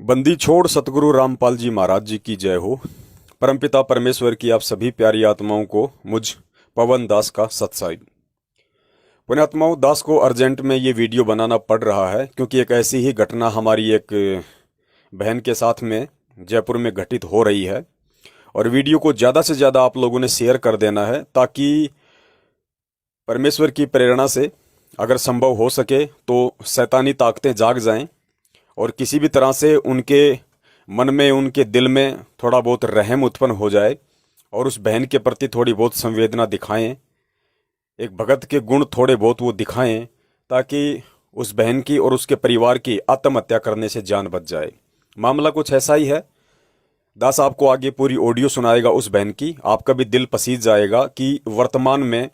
बंदी छोड़ सतगुरु रामपाल जी महाराज जी की जय हो। परमपिता परमेश्वर की आप सभी प्यारी आत्माओं को मुझ पवन दास का सत्साई। पुण्यात्माओं, दास को अर्जेंट में ये वीडियो बनाना पड़ रहा है क्योंकि एक ऐसी ही घटना हमारी एक बहन के साथ में जयपुर में घटित हो रही है और वीडियो को ज़्यादा से ज़्यादा आप लोगों ने शेयर कर देना है ताकि परमेश्वर की प्रेरणा से अगर संभव हो सके तो शैतानी ताकतें जाग जाएं और किसी भी तरह से उनके मन में, उनके दिल में थोड़ा बहुत रहम उत्पन्न हो जाए और उस बहन के प्रति थोड़ी बहुत संवेदना दिखाएं, एक भगत के गुण थोड़े बहुत वो दिखाएं ताकि उस बहन की और उसके परिवार की आत्महत्या करने से जान बच जाए। मामला कुछ ऐसा ही है। दास आपको आगे पूरी ऑडियो सुनाएगा उस बहन की। आपका भी दिल पसीज जाएगा कि वर्तमान में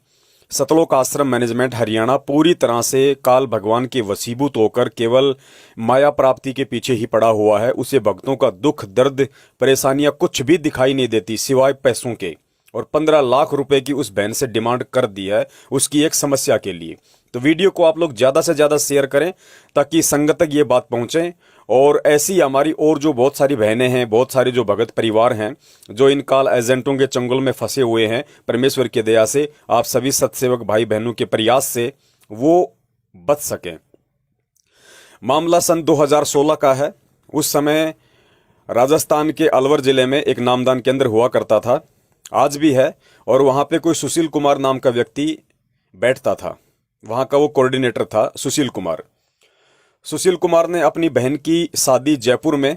सतलोक आश्रम मैनेजमेंट हरियाणा पूरी तरह से काल भगवान के वसीभूत होकर केवल माया प्राप्ति के पीछे ही पड़ा हुआ है। उसे भक्तों का दुख, दर्द, परेशानियां कुछ भी दिखाई नहीं देती सिवाय पैसों के। और 15 लाख रुपए की उस बहन से डिमांड कर दी है उसकी एक समस्या के लिए। तो वीडियो को आप लोग ज़्यादा से ज़्यादा शेयर करें ताकि संगत तक ये बात पहुँचे। और ऐसी हमारी और जो बहुत सारी बहनें हैं, बहुत सारे जो भगत परिवार हैं जो इन काल एजेंटों के चंगुल में फंसे हुए हैं, परमेश्वर की दया से आप सभी सत्सेवक भाई बहनों के प्रयास से वो बच सकें। मामला सन 2016 का है। उस समय राजस्थान के अलवर जिले में एक नामदान केंद्र हुआ करता था, आज भी है, और वहाँ पे कोई सुशील कुमार नाम का व्यक्ति बैठता था। वहाँ का वो कोऑर्डिनेटर था सुशील कुमार। सुशील कुमार ने अपनी बहन की शादी जयपुर में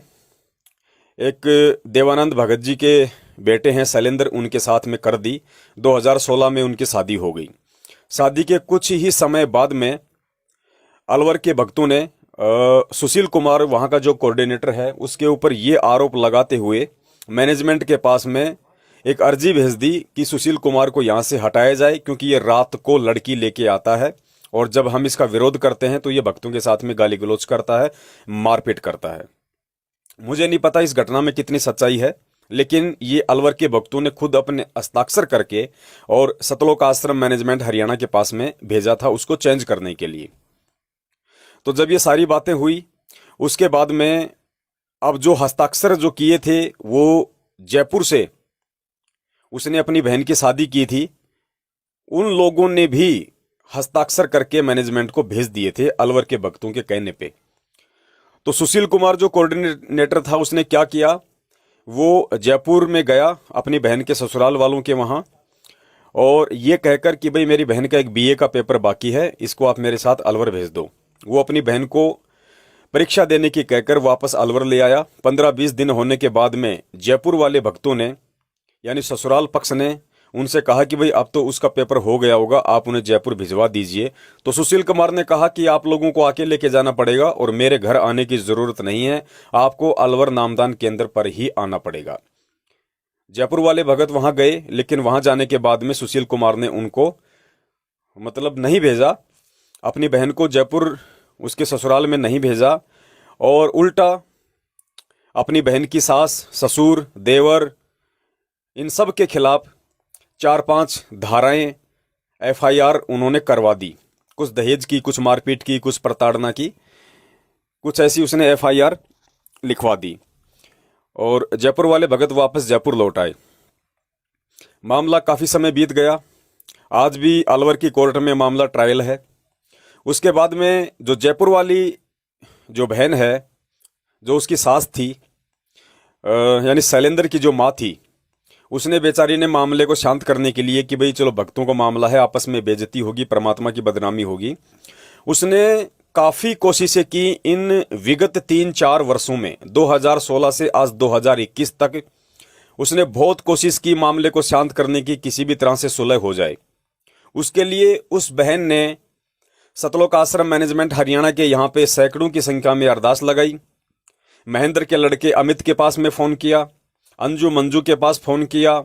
एक देवानंद भगत जी के बेटे हैं शैलेंद्र, उनके साथ में कर दी। 2016 में उनकी शादी हो गई। शादी के कुछ ही समय बाद में अलवर के भक्तों ने सुशील कुमार, वहाँ का जो कोऑर्डिनेटर है, उसके ऊपर ये आरोप लगाते हुए मैनेजमेंट के पास में एक अर्जी भेज दी कि सुशील कुमार को यहाँ से हटाया जाए क्योंकि ये रात को लड़की लेके आता है और जब हम इसका विरोध करते हैं तो ये भक्तों के साथ में गाली गलौज करता है, मारपीट करता है। मुझे नहीं पता इस घटना में कितनी सच्चाई है, लेकिन ये अलवर के भक्तों ने खुद अपने हस्ताक्षर करके और सतलोक आश्रम मैनेजमेंट हरियाणा के पास में भेजा था उसको चेंज करने के लिए। तो जब ये सारी बातें हुई उसके बाद में अब जो हस्ताक्षर जो किए थे वो जयपुर से उसने अपनी बहन की शादी की थी, उन लोगों ने भी हस्ताक्षर करके मैनेजमेंट को भेज दिए थे अलवर के भक्तों के कहने पे। तो सुशील कुमार जो कोऑर्डिनेटर था उसने क्या किया, वो जयपुर में गया अपनी बहन के ससुराल वालों के वहाँ और ये कहकर कि भाई मेरी बहन का एक बीए का पेपर बाकी है, इसको आप मेरे साथ अलवर भेज दो। वो अपनी बहन को परीक्षा देने की कहकर वापस अलवर ले आया। 15-20 दिन होने के बाद में जयपुर वाले भक्तों ने यानी ससुराल पक्ष ने उनसे कहा कि भाई अब तो उसका पेपर हो गया होगा, आप उन्हें जयपुर भिजवा दीजिए। तो सुशील कुमार ने कहा कि आप लोगों को आके लेके जाना पड़ेगा और मेरे घर आने की जरूरत नहीं है, आपको अलवर नामदान केंद्र पर ही आना पड़ेगा। जयपुर वाले भगत वहां गए, लेकिन वहां जाने के बाद में सुशील कुमार ने उनको मतलब नहीं भेजा, अपनी बहन को जयपुर उसके ससुराल में नहीं भेजा और उल्टा अपनी बहन की सास, ससुर, देवर, इन सब के खिलाफ 4-5 धाराएं एफआईआर उन्होंने करवा दी। कुछ दहेज की, कुछ मारपीट की, कुछ प्रताड़ना की, कुछ ऐसी उसने एफआईआर लिखवा दी और जयपुर वाले भगत वापस जयपुर लौट आए। मामला काफ़ी समय बीत गया, आज भी अलवर की कोर्ट में मामला ट्रायल है। उसके बाद में जो जयपुर वाली जो बहन है, जो उसकी सास थी यानी शैलेंद्र की जो माँ थी, उसने बेचारी ने मामले को शांत करने के लिए कि भाई चलो भक्तों का मामला है, आपस में बेइज्जती होगी, परमात्मा की बदनामी होगी, उसने काफ़ी कोशिशें की। इन विगत 3-4 वर्षों में 2016 से आज 2021 तक उसने बहुत कोशिश की मामले को शांत करने की, किसी भी तरह से सुलह हो जाए। उसके लिए उस बहन ने सतलोक आश्रम मैनेजमेंट हरियाणा के यहाँ पे सैकड़ों की संख्या में अरदास लगाई। महेंद्र के लड़के अमित के पास में फ़ोन किया, अंजू मंजू के पास फ़ोन किया,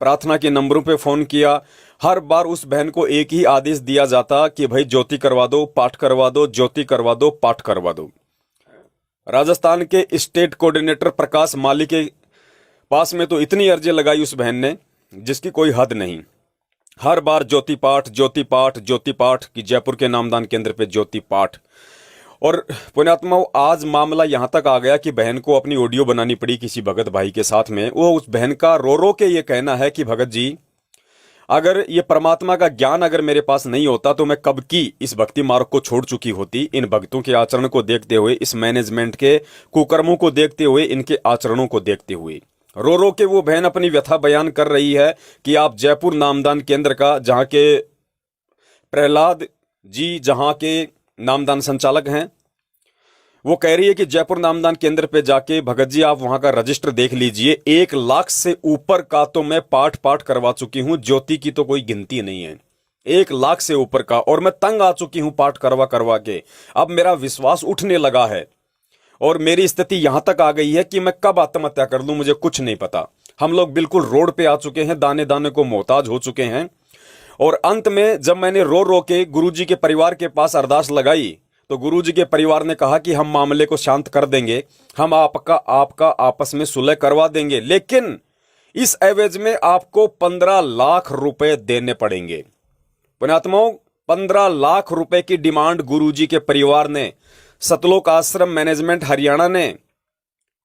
प्रार्थना के नंबरों पे फ़ोन किया। हर बार उस बहन को एक ही आदेश दिया जाता कि भाई ज्योति करवा दो, पाठ करवा दो, ज्योति करवा दो, पाठ करवा दो। राजस्थान के स्टेट कोऑर्डिनेटर प्रकाश माली के पास में तो इतनी अर्जी लगाई उस बहन ने जिसकी कोई हद नहीं। हर बार ज्योति पाठ, ज्योति पाठ, ज्योति पाठ कि जयपुर के नामदान केंद्र पे ज्योति पाठ। और पुण्यात्माओं, आज मामला यहां तक आ गया कि बहन को अपनी ऑडियो बनानी पड़ी किसी भगत भाई के साथ में। वो उस बहन का रो रो के ये कहना है कि भगत जी, अगर ये परमात्मा का ज्ञान अगर मेरे पास नहीं होता तो मैं कब की इस भक्ति मार्ग को छोड़ चुकी होती। इन भक्तों के आचरण को देखते हुए, इस मैनेजमेंट के कुकर्मों को देखते हुए, इनके आचरणों को देखते हुए रो रो के वो बहन अपनी व्यथा बयान कर रही है कि आप जयपुर नामदान केंद्र का, जहां के प्रहलाद जी जहां के नामदान संचालक हैं, वो कह रही है कि जयपुर नामदान केंद्र पे जाके भगत जी आप वहां का रजिस्टर देख लीजिए, 1 लाख से ऊपर का तो मैं पाठ पाठ करवा चुकी हूं, ज्योति की तो कोई गिनती नहीं है। 1 लाख से ऊपर का, और मैं तंग आ चुकी हूं पाठ करवा करवा के। अब मेरा विश्वास उठने लगा है और मेरी स्थिति यहां तक आ गई है कि मैं कब आत्महत्या कर लूं मुझे कुछ नहीं पता। हम लोग बिल्कुल रोड पे आ चुके हैं, दाने दाने को मोहताज हो चुके हैं। और अंत में जब मैंने रो रो के गुरुजी के परिवार के पास अरदास लगाई तो गुरुजी के परिवार ने कहा कि हम मामले को शांत कर देंगे, हम आपका आपस में सुलह करवा देंगे, लेकिन इस एवज में आपको 15 लाख रुपए देने पड़ेंगे। पुण्यात्माओं, 15 लाख रुपए की डिमांड गुरुजी के परिवार ने, सतलोक आश्रम मैनेजमेंट हरियाणा ने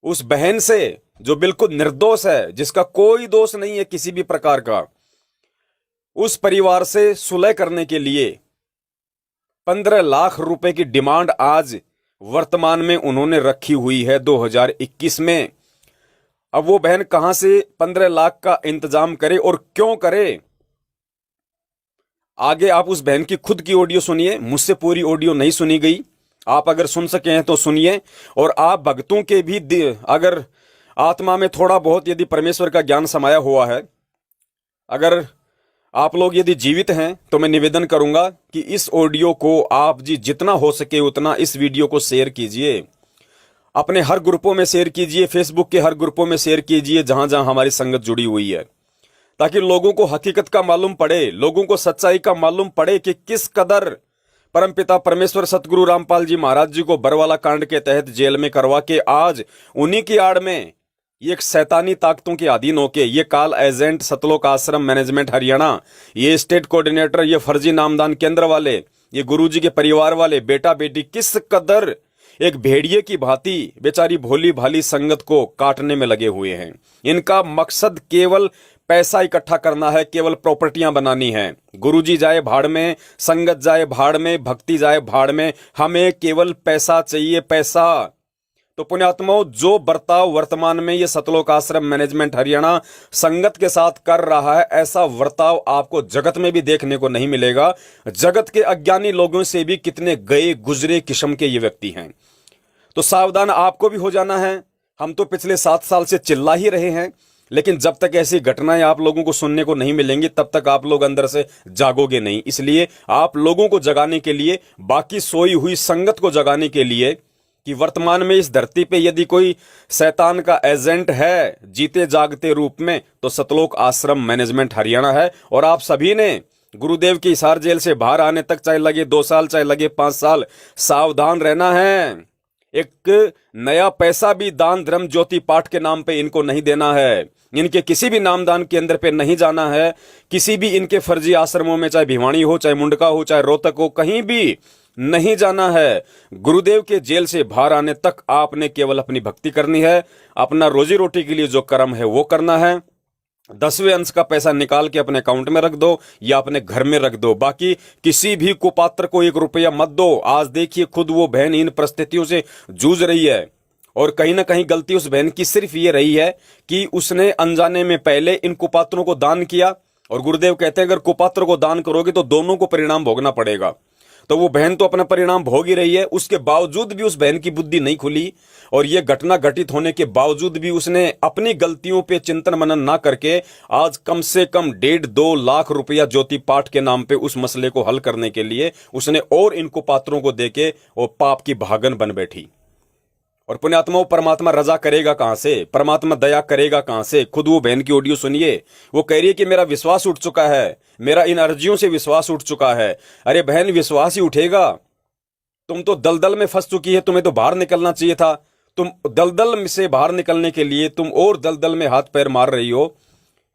उस बहन से, जो बिल्कुल निर्दोष है, जिसका कोई दोष नहीं है किसी भी प्रकार का, उस परिवार से सुलह करने के लिए 15 लाख रुपए की डिमांड आज वर्तमान में उन्होंने रखी हुई है 2021 में। अब वो बहन कहां से 15 लाख का इंतजाम करे और क्यों करे, आगे आप उस बहन की खुद की ऑडियो सुनिए। मुझसे पूरी ऑडियो नहीं सुनी गई, आप अगर सुन सके हैं तो सुनिए। और आप भक्तों के भी अगर आत्मा में थोड़ा बहुत यदि परमेश्वर का ज्ञान समाया हुआ है, अगर आप लोग यदि जीवित हैं, तो मैं निवेदन करूंगा कि इस ऑडियो को आप जी जितना हो सके उतना इस वीडियो को शेयर कीजिए, अपने हर ग्रुपों में शेयर कीजिए, फेसबुक के हर ग्रुपों में शेयर कीजिए जहां जहां हमारी संगत जुड़ी हुई है, ताकि लोगों को हकीकत का मालूम पड़े, लोगों को सच्चाई का मालूम पड़े कि किस कदर परमपिता परमेश्वर सतगुरु रामपाल जी महाराज जी को बरवाला कांड के तहत जेल में करवा के आज उन्हीं की आड़ में ये एक शैतानी ताकतों के अधीन होके ये काल एजेंट, सतलोक आश्रम मैनेजमेंट हरियाणा, ये स्टेट कोऑर्डिनेटर, ये फर्जी नामदान केंद्र वाले, ये गुरुजी के परिवार वाले, बेटा बेटी किस कदर एक भेड़िए की भांति बेचारी भोली भाली संगत को काटने में लगे हुए हैं। इनका मकसद केवल पैसा इकट्ठा करना है, केवल प्रॉपर्टियां बनानी है। गुरुजी जाए भाड़ में, संगत जाए भाड़ में, भक्ति जाए भाड़ में, हमें केवल पैसा चाहिए, पैसा। तो पुण्यात्माओं, जो बर्ताव वर्तमान में ये सतलोक आश्रम मैनेजमेंट हरियाणा संगत के साथ कर रहा है, ऐसा बर्ताव आपको जगत में भी देखने को नहीं मिलेगा। जगत के अज्ञानी लोगों से भी कितने गए गुजरे किस्म के ये व्यक्ति हैं। तो सावधान आपको भी हो जाना है। हम तो पिछले 7 साल से चिल्ला ही रहे हैं, लेकिन जब तक ऐसी घटनाएं आप लोगों को सुनने को नहीं मिलेंगी तब तक आप लोग अंदर से जागोगे नहीं। इसलिए आप लोगों को जगाने के लिए, बाकी सोई हुई संगत को जगाने के लिए कि वर्तमान में इस धरती पे यदि कोई शैतान का एजेंट है जीते जागते रूप में, तो सतलोक आश्रम मैनेजमेंट हरियाणा है। और आप सभी ने गुरुदेव की हिसार जेल से बाहर आने तक चाहे लगे 2 साल, चाहे लगे 5 साल, सावधान रहना है। एक नया पैसा भी दान धर्म ज्योति पाठ के नाम पे इनको नहीं देना है। इनके किसी भी नामदान केंद्र पे नहीं जाना है। किसी भी इनके फर्जी आश्रमों में, चाहे भिवानी हो, चाहे मुंडका हो, चाहे रोहतक हो, कहीं भी नहीं जाना है। गुरुदेव के जेल से बाहर आने तक आपने केवल अपनी भक्ति करनी है, अपना रोजी रोटी के लिए जो कर्म है वो करना है। 10वें अंश का पैसा निकाल के अपने अकाउंट में रख दो या अपने घर में रख दो, बाकी किसी भी कुपात्र को 1 रुपया मत दो। आज देखिए खुद वो बहन इन परिस्थितियों से जूझ रही है, और कहीं ना कहीं गलती उस बहन की सिर्फ ये रही है कि उसने अनजाने में पहले इन कुपात्रों को दान किया। और गुरुदेव कहते हैं अगर कुपात्र को दान करोगे तो दोनों को परिणाम भोगना पड़ेगा। तो वो बहन तो अपना परिणाम भोग ही रही है, उसके बावजूद भी उस बहन की बुद्धि नहीं खुली, और ये घटना घटित होने के बावजूद भी उसने अपनी गलतियों पे चिंतन मनन ना करके आज कम से कम 1.5-2 लाख रुपया ज्योति पाठ के नाम पे उस मसले को हल करने के लिए उसने और इनको पात्रों को देके वो पाप की भागन बन बैठी। और पुण्यात्माओं, परमात्मा रजा करेगा कहां से, परमात्मा दया करेगा कहां से। खुद वो बहन की ऑडियो सुनिए, वो कह रही है कि मेरा विश्वास उठ चुका है, मेरा इन अर्जियों से विश्वास उठ चुका है। अरे बहन, विश्वास ही उठेगा? तुम तो दलदल में फंस चुकी है, तुम्हें तो बाहर निकलना चाहिए था। तुम दलदल से बाहर निकलने के लिए तुम और दलदल में हाथ पैर मार रही हो,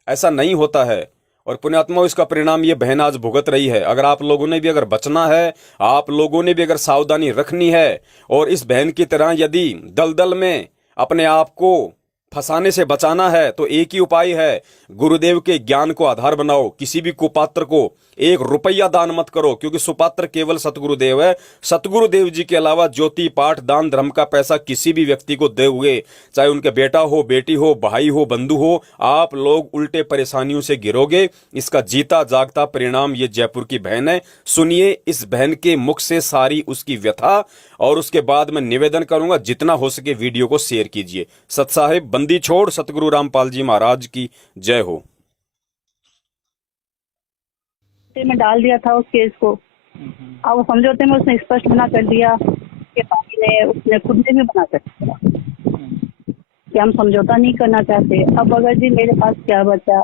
ऐसा नहीं होता है। और पुण्यात्माओं, इसका परिणाम ये बहन आज भुगत रही है। अगर आप लोगों ने भी अगर बचना है, आप लोगों ने भी अगर सावधानी रखनी है और इस बहन की तरह यदि दलदल में अपने आप को फंसाने से बचाना है, तो एक ही उपाय है, गुरुदेव के ज्ञान को आधार बनाओ। किसी भी कुपात्र को 1 रुपया दान मत करो, क्योंकि सुपात्र केवल सतगुरुदेव है। सतगुरुदेव जी के अलावा ज्योति पाठ दान धर्म का पैसा किसी भी व्यक्ति को दे हुए, चाहे उनके बेटा हो, बेटी हो, भाई हो, बंधु हो, आप लोग उल्टे परेशानियों से गिरोगे। इसका जीता जागता परिणाम ये जयपुर की बहन है। सुनिए इस बहन के मुख से सारी उसकी व्यथा, और उसके बाद मैं निवेदन करूंगा जितना हो सके वीडियो को शेयर कीजिए। सत साहिब बंदी छोड़ सतगुरु रामपाल जी महाराज की जय हो। में डाल दिया था उस केस को। अब समझौते में उसने स्पष्ट मना कर दिया कि पापी ने, उसने खुद ने भी मना कर दिया कि हम समझौता नहीं करना चाहते। अब अगर जी मेरे पास क्या बचा,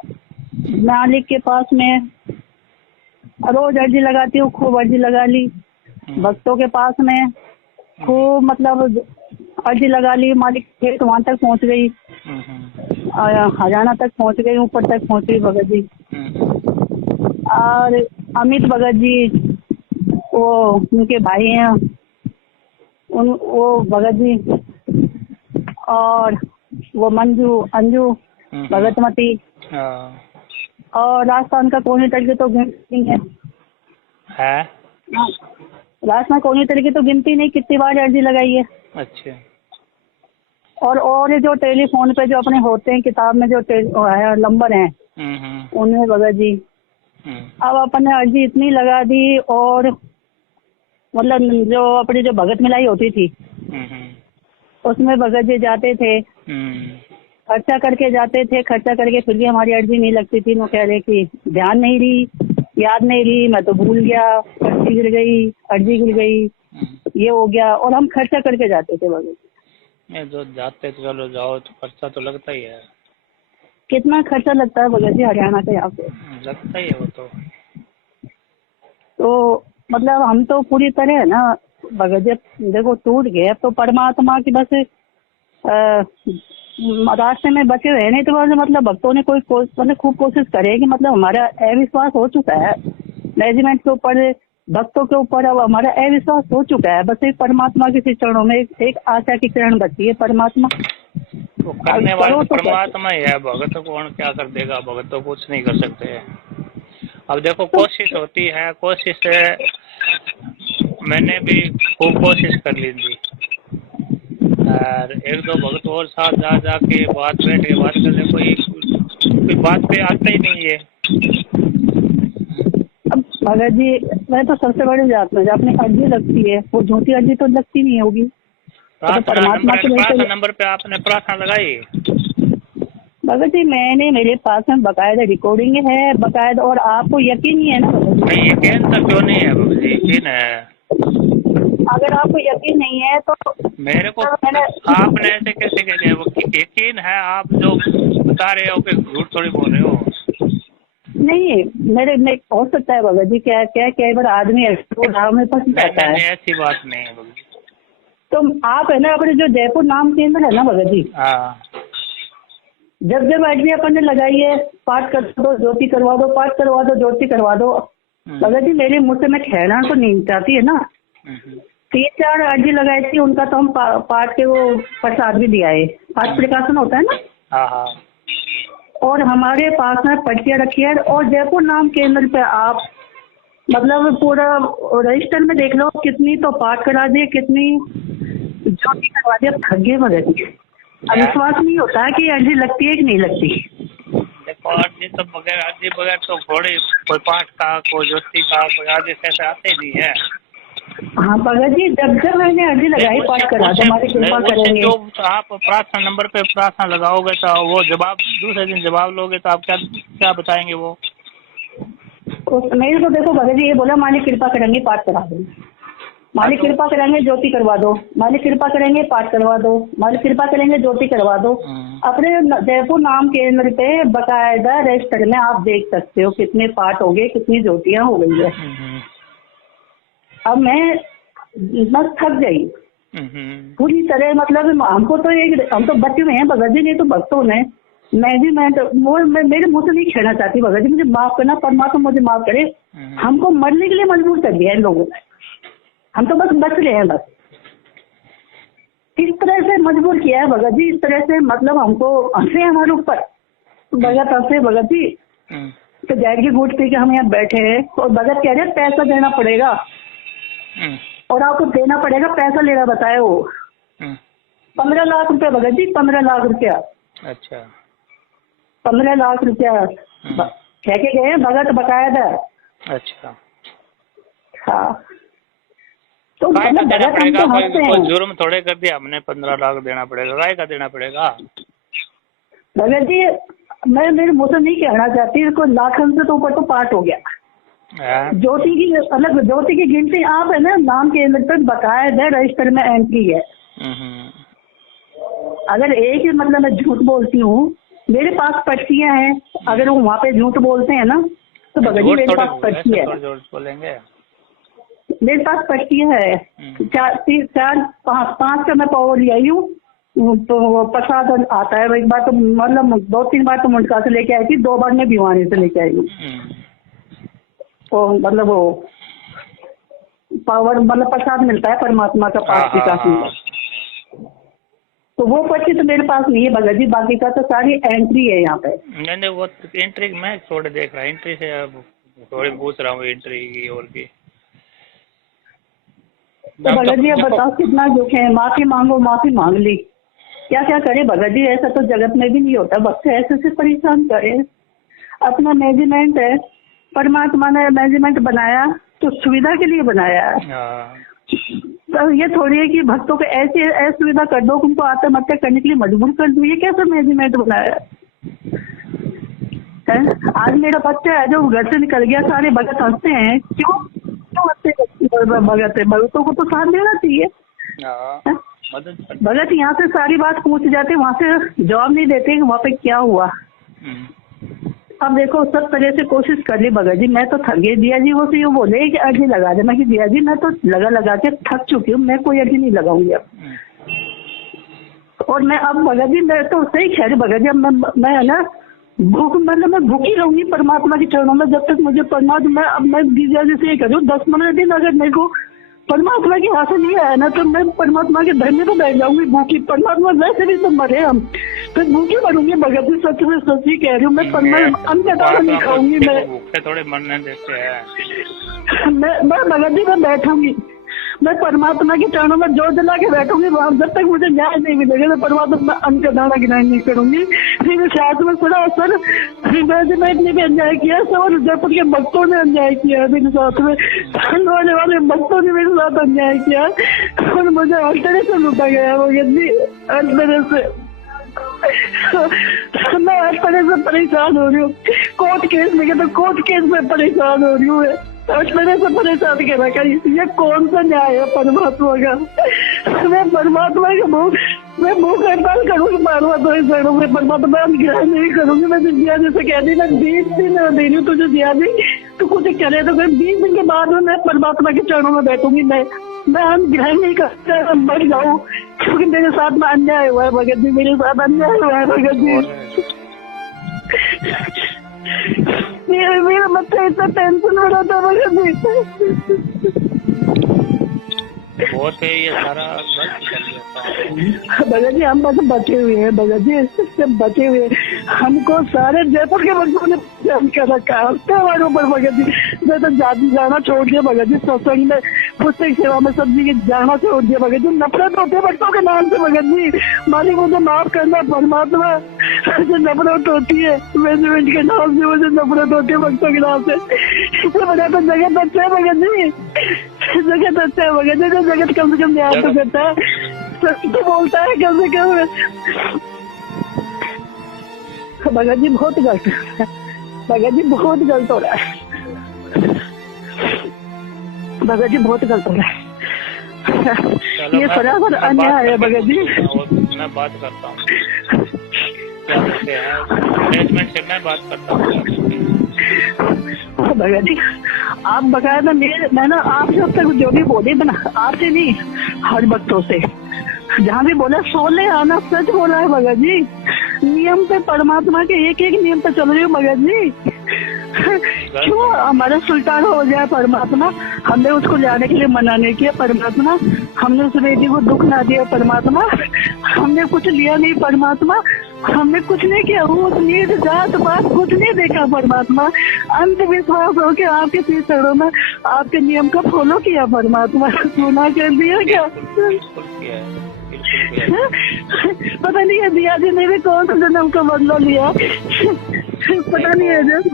मालिक के पास में रोज अर्जी लगाती हूँ, खूब अर्जी लगा ली। भक्तों के पास में खूब मतलब अर्जी लगा ली। मालिक खेत वहां तक पहुंच गई, हरियाणा तक पहुंच गई, ऊपर तक पहुंच गई भगत जी। और अमित भगत जी, वो उनके भाई हैं, वो भगत जी, और वो मंजू अंजू भगतमती, और राजस्थान का कोनी तरीके तो गिनती है, राजस्थान कोनी तरीके तो गिनती नहीं कितनी बार अर्जी लगाई है। अच्छा। और जो टेलीफोन पे जो अपने होते हैं किताब में जो नंबर हैं उनमें भगत जी अब अपने अर्जी इतनी लगा दी, और मतलब जो अपनी जो भगत मिलाई होती थी उसमें भगत जी जाते थे, खर्चा करके जाते थे, खर्चा करके फिर भी हमारी अर्जी नहीं लगती थी। वो कह रहे कि ध्यान नहीं रही, याद नहीं रही, मैं तो भूल गया, अर्जी गिर गई, अर्जी गिर गई, ये हो गया, और हम खर्चा करके जाते थे भगत जी। जो जाते तो चलो जाओ तो खर्चा तो लगता ही है। कितना खर्चा लगता है भगत जी हरियाणा के यहाँ पे? लगता ही है वो तो मतलब हम तो पूरी तरह है ना भगत जी, देखो टूट गए। अब तो परमात्मा की बस रास्ते में बचे रहे, नहीं तो मतलब भक्तों ने मतलब खूब कोशिश करे कि मतलब हमारा अविश्वास हो चुका है मैनेजमेंट के ऊपर, भक्तों के ऊपर। अब हमारा अविश्वास हो चुका है, बस एक परमात्मा के चरणों में एक आशा की किरण बची है। परमात्मा तो करने वाला तो परमात्मा ही है, भगत कौन क्या कर देगा, भगत तो कुछ नहीं कर सकते। अब देखो कोशिश होती है, कोशिश है, मैंने भी खूब कोशिश कर ली थी, और 1-2 भगत और साथ जा जाके बात बैठ के बात करने, कोई बात पे आता ही नहीं है। अब भगत जी मैं तो सबसे बड़ी जात में अपनी अर्जी लगती है, वो झूठी अर्जी तो लगती नहीं होगी। प्रार्थना नंबर पे आपने प्रार्थना लगाई भगत जी? मैंने, मेरे पास में बकायदा रिकॉर्डिंग है, बकायदा, और आपको यकीन नहीं है ना भगत जी? नहीं, यकीन तो क्यों नहीं है भगत जी, यकीन है। अगर आपको यकीन नहीं है तो मेरे को आपने ऐसे कैसे कह दिया? वो यकीन है, आप जो बता रहे हो कि झूठ थोड़ी बोल रहे हो। नहीं, मेरे में हो सकता है भगत जी, क्या क्या कई बार आदमी में फंस जाता है। ऐसी बात नहीं है भगत जी। तो आप है ना अपने जो जयपुर नाम केंद्र है ना भगत जी, जब जब अर्जी अपन ने लगाई है, पाठ कर दो, ज्योति करवा दो, पाठ करवा दो, ज्योति करवा दो, भगत जी मेरे मुँह से मैं ठहरना तो नहीं चाहती है ना। 3-4 अर्जी लगाई थी, उनका तो हम पाठ के वो प्रसाद भी दिया है, पाठ प्रकाशन होता है ना। और हमारे पास में पर्चियाँ रखी है, और जयपुर नाम केंद्र पे आप मतलब पूरा रजिस्टर में देख लो, कितनी तो पाठ करा दिए, कितनी ज्योति करवा दिया। थक गए भगत जी, विश्वास नहीं होता है कि अर्जी लगती है कि नहीं लगती। देखो अर्जी तो बगैर तो घोड़े, कोई पाठ का, कोई ज्योति का, कोई आदेश ऐसे आते नहीं है। हाँ भगत जी, जब जब मैंने अर्जी लगाई, पाठ करा दो, हमारी कृपा करेंगे। जो आप प्रार्थना नंबर पे प्रार्थना लगाओगे तो वो जवाब दूसरे दिन जवाब लोगे तो आप क्या बताएंगे? वो मेरे तो देखो भगत जी ये बोला, मालिक कृपा करेंगे, पाठ करा दो, मालिक कृपा करेंगे, ज्योति करवा दो, मालिक कृपा करेंगे, पाठ करवा दो, मालिक कृपा करेंगे, ज्योति करवा दो। अपने जयपुर नाम केंद्र पे बकायदा रजिस्टर में आप देख सकते हो कितने पाठ हो गए, कितनी ज्योतियाँ हो गई है। अब मैं बस थक गई पूरी तरह, मतलब हमको तो हम तो बचे हुए हैं भगत जी, नहीं तो भक्तों ने मैनेजमेंट वो मेरे मुंह से नहीं कहना चाहती भगत जी, मुझे माफ करना, परमात्मा मुझे माफ करे। हमको मरने के लिए मजबूर कर दिया इन लोगों ने, हम तो बस बच रहे हैं, बस इस तरह से मजबूर किया है भगत जी, इस तरह से मतलब हमको हंसे हमारे ऊपर भगत, हंसे भगत जी। तो जैड की घूट पी के हम यहाँ बैठे हैं और भगत कह रहे पैसा देना पड़ेगा और आपको देना पड़ेगा, पैसा लेना बताया वो 15 लाख रुपया भगत जी, 15 लाख रुपया। अच्छा 15 लाख रुपया कह के गए भगत बकाया था। अच्छा हाँ तो काय का देना भगत पड़ेगा? हमको हंसते कोई हैं जुर्म थोड़े कर दिया हमने, 15 लाख देना पड़ेगा, काय का देना पड़ेगा? भगत जी मैं मेरे मुंह से नहीं कहना चाहती, कोई लाखन से तो ऊपर तो पार्ट हो गया। ज्योति की अलग, ज्योति की गिनती आप है ना, नाम के तक बकाया है, रजिस्टर में एंट्री है। अगर एक ही मतलब मैं झूठ बोलती हूँ, मेरे पास पर्चियां हैं, अगर वो वहाँ पे झूठ बोलते हैं ना तो भगत जी मेरे पास पर्ची है, बोलेंगे मेरे पास पर्चियां है। 4-5 का मैं पावर ले आई हूँ, तो प्रसाद आता है एक बार तो मतलब 2-3 बार तो मुंडका से लेके आई थी, 2 बार मैं भिवानी से लेके आई हूँ। तो मतलब वो पावर मतलब प्रसाद मिलता है परमात्मा का, पाठ की काफी, तो वो पर्ची तो मेरे पास नहीं है भगत जी, बाकी का तो सारी एंट्री है यहाँ पे। नहीं वो एंट्री मैं थोड़े देख रहा, एंट्री से अब थोड़ी पूछ रहा हूँ एंट्री की और की। तो भगत जी अब बताओ कितना दुख है, माफी मांगो, माफी मांग ली, क्या क्या करे भगत जी, ऐसा तो जगत में भी नहीं होता, वक्त ऐसे से परेशान करे। अपना मैनेजमेंट है, परमात्मा ने मैनेजमेंट बनाया तो सुविधा के लिए बनाया है, तो ये थोड़ी है कि भक्तों को ऐसी असुविधा कर दो, उनको आत्महत्या करने के लिए मजबूर कर दो, ये कैसा मैनेजमेंट बनाया है? आज मेरा बच्चा है जो घर से निकल गया, सारे भगत हंसते हैं, क्यों हंसते भगत है? भगतों को तो साथ देना चाहिए। भगत यहाँ से सारी बात पूछ जाते, वहाँ से जवाब नहीं देते वहाँ पे क्या हुआ। अब देखो सब तरह से कोशिश कर ली भगत जी, मैं तो थक गई। दिया जी वो से यूँ बोले कि अर्जी लगा दे, मैं कि दिया जी मैं तो लगा के थक चुकी हूँ, मैं कोई अर्जी नहीं लगाऊंगी अब। और मैं अब भगत जी मैं तो सही कह रही भगत जी, अब मैं है ना भूख, मतलब मैं भूखी रहूंगी परमात्मा के चरणों में जब तक मुझे परमात्मा। अब मैं दिया जी से ये करूँ 10-15 दिन अगर मेरे को परमात्मा के हाथ से नहीं आया ना तो मैं परमात्मा के धरने पर बैठ जाऊंगी भूखी। परमात्मा वैसे भी तो मरे हम, फिर भूखी मरूंगी भगत जी, सच में सच्ची कह रही हूँ। मैं अन्न दाना नहीं खाऊंगी, मैं थोड़े मरने देते हैं। मैं भगत जी मैं बैठूंगी, मैं परमात्मा के चरणों में जोर दिला के बैठूंगी वहाँ, जब तक मुझे न्याय नहीं मिलेगा तो परमात्मा मैं अन्न का दाना गिनाई नहीं करूंगी। फिर शायद में सुना सर मैनेजमेंट ने भी अन्याय किया, सर जयपुर के भक्तों ने अन्याय किया मेरे साथ में, होने वाले भक्तों ने मेरे साथ अन्याय किया और मुझे हर तरह से लूटा गया वो यदि हर तरह से मैं हर तरह से परेशान हो रही हूँ। कोर्ट केस में तो कोर्ट केस में परेशान हो रही हूँ, मेरे से परेशान कर रखा। ये कौन सा न्याय है परमात्मा का? मैं परमात्मा के मैं मुँह हड़ताल करूँगी परमात्मा के चरणों में, परमात्मा अनुग्रह नहीं करूँगी। मैं दिया जैसे कह दी मैं 20 दिन दे रही हूँ तुझे दिया दी, तो कुछ करे तो 20 दिन के बाद में मैं परमात्मा के चरणों में बैठूंगी। मैं अनुग्रह नहीं करता, मर जाऊँ, क्योंकि मेरे साथ में अन्याय हुआ है भगत जी, मेरे साथ अन्याय हुआ है भगत जी। मेरा बच्चा इतना टेंशन में रहता है भगत जी, बहुत है ये सारा भगत जी। हम बस बचे हुए हैं भगत जी, सब बचे हुए। हमको सारे जयपुर के बच्चों ने कर रखा है हमारे ऊपर भगत जी। मैं तो जाना छोड़ दिया भगत जी, सत्संग में पुस्तक सेवा में सब जी जाना छोड़ दिया भगत जी। नफरत होती है बच्चों के नाम से भगत जी, मालिक मुझे माफ करना परमात्मा, जो नफरत होती है मैनेजमेंट के नाम से, मुझे नफरत होती है बच्चों के नाम से। इससे बड़ा तो जगत अच्छा है भगत जी, जगत अच्छा है भगत जी, जगत कम से कम न्याय तो करता है, सच तो बोलता है कम से कम। भगत जी बहुत गलत है, भगत जी बहुत गलत हो रहा है, भगत जी बहुत गलत हो रहा है। ये सरासर अन्याय है भगत जी। मैं बात करता हूँ, क्या कहते हैं मैनेजमेंट से मैं बात करता हूँ भगत जी। आप बकायदा मैं ना आपसे अब तक जो भी बोले बना, आपसे नहीं हर भक्तों से जहाँ भी बोला 16 आना सच बोला है भगत जी। नियम पे, परमात्मा के एक एक नियम पे चल रही हूँ भगत जी। क्यों हमारा सुल्तान हो जाए परमात्मा? हमने उसको जाने के लिए मना नहीं किया परमात्मा, हमने उस बेटी को दुख ना दिया परमात्मा, हमने कुछ लिया नहीं परमात्मा, हमने कुछ नहीं किया, ऊंच नीच जात पात कुछ नहीं देखा परमात्मा। अंधविश्वास हो के आपके चरणों में आपके नियम का फॉलो किया परमात्मा। गुनाह कर दिया क्या? पता नहीं है दिया जी मेरे कौन सा जन्म का बदला लिया, पता नहीं है। दिया जी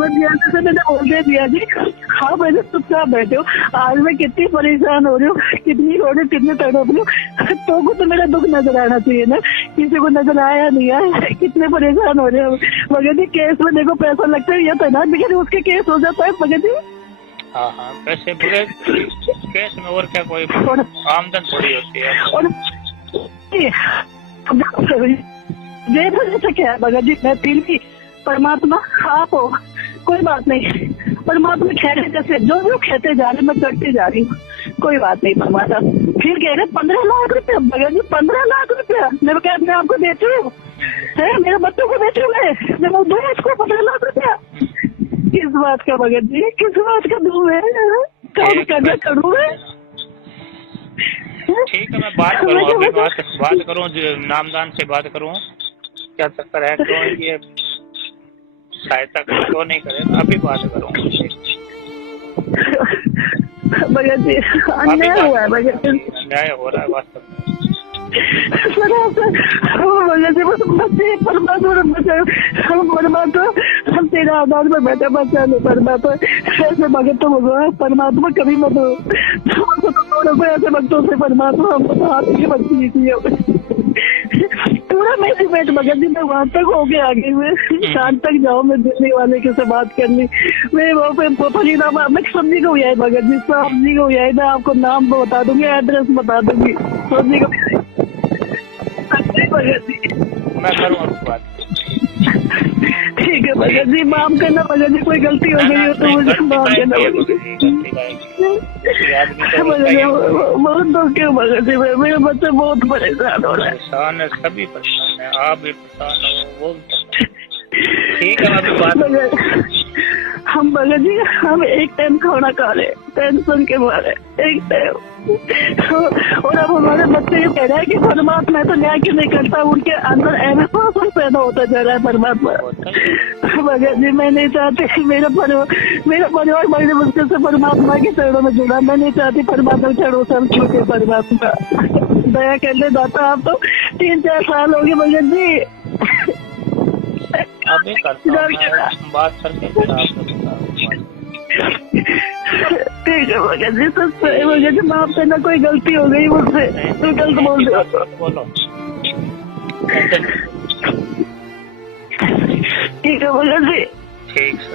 से मैंने बोल दिया जी हाँ मैंने चुपचाप बैठे हो। आज मैं कितनी परेशान हो रही हूँ, कितनी रो रही हूँ, कितने तड़प रही हूँ, तो को तो मेरा दुख नजर आना चाहिए ना, किसी को नजर आया नहीं है। कितने परेशान हो रहे हो मगर जी। केस में देखो पैसा लगता है, ये तो ना लेकिन उसके केस हो जाता है मगर जी। हाँ हाँ पैसे बुरे केस में और क्या कोई आमदन थोड़ी होती है। और से क्या है भगत जी, मैं फिर भी परमात्मा आप हो, कोई बात नहीं। परमात्मा खेले जैसे जो खेते जा रहे मैं करती जा रही हूँ, कोई बात नहीं परमात्मा। फिर कह रहे 15 लाख रुपया भगत जी, 15 लाख रुपया मैं क्या अपने आपको बेचू है? मेरे बच्चों को बेचू मैं दूँ इसको 15 लाख रुपया? किस बात का भगत जी, किस बात का दूँ मैं? काम करना करूँ मैं? ठीक है मैं बात करूँ, अभी बात करूँ नामदान से बात करूँ, क्या चक्कर है, क्यों ये सहायता क्यों नहीं करे, अभी बात करूँ भगत जी। अन्याय हुआ है भगत जी, अन्याय हो रहा है वास्तव में। भगत जी बच्चे परमात्मा हम तेरे आधार पर बैठे बच्चा नहीं परमात्मा। ऐसे भगत तो भगवान परमात्मा कभी मत हो ऐसे भक्तों से परमात्मा, हमको तो हाथ की भक्ति नहीं चाहिए। पूरा मेरी पेट भगत जी मैं वहां तक हो गया, आगे में शाम तक जाओ मैं दिल्ली वाले के से बात करनी, मैं वहाँ पे फरीदाबाद मैं सब्जी को है भगत जी, सब्जी को है मैं आपको नाम बता दूंगी, एड्रेस बता दूंगी सब्जी को भगत जी। मैं करूँ बात। ठीक है भगत जी, माफ करना भगत जी, कोई गलती हो गई हो तो मुझे माफ करना भगत जी। बहुत दुख है भगत जी, मेरे बच्चे बहुत परेशान हो रहे हैं। परेशान है, सभी परेशान है, आप भी परेशान हो, वो ठीक है अभी बात। हम भगत जी हम एक टाइम खाना खा रहे टेंशन के मारे, एक टाइम। और अब हमारे बच्चे ये कह रहे हैं कि परमात्मा तो न्याय क्यों नहीं करता, उनके अंदर एहसास पैदा होता जा रहा है परमात्मा। भगत जी मैं नहीं चाहती मेरा परिवार बड़े मुश्किल से परमात्मा के चरणों में जुड़ा, मैं नहीं चाहती परमात्मा के चरणों से हम छूटे। परमात्मा दया कर ले दाता, आप तो 3-4 साल हो गए भगत जी। अभी करता हूं बात करके फिर आपको ठीक है भगत जी, सच है भगत जी, माफ करना कोई गलती हो गई मुझसे, तो गलत बोल दो बोलो। ठीक है भगत जी, ठीक है।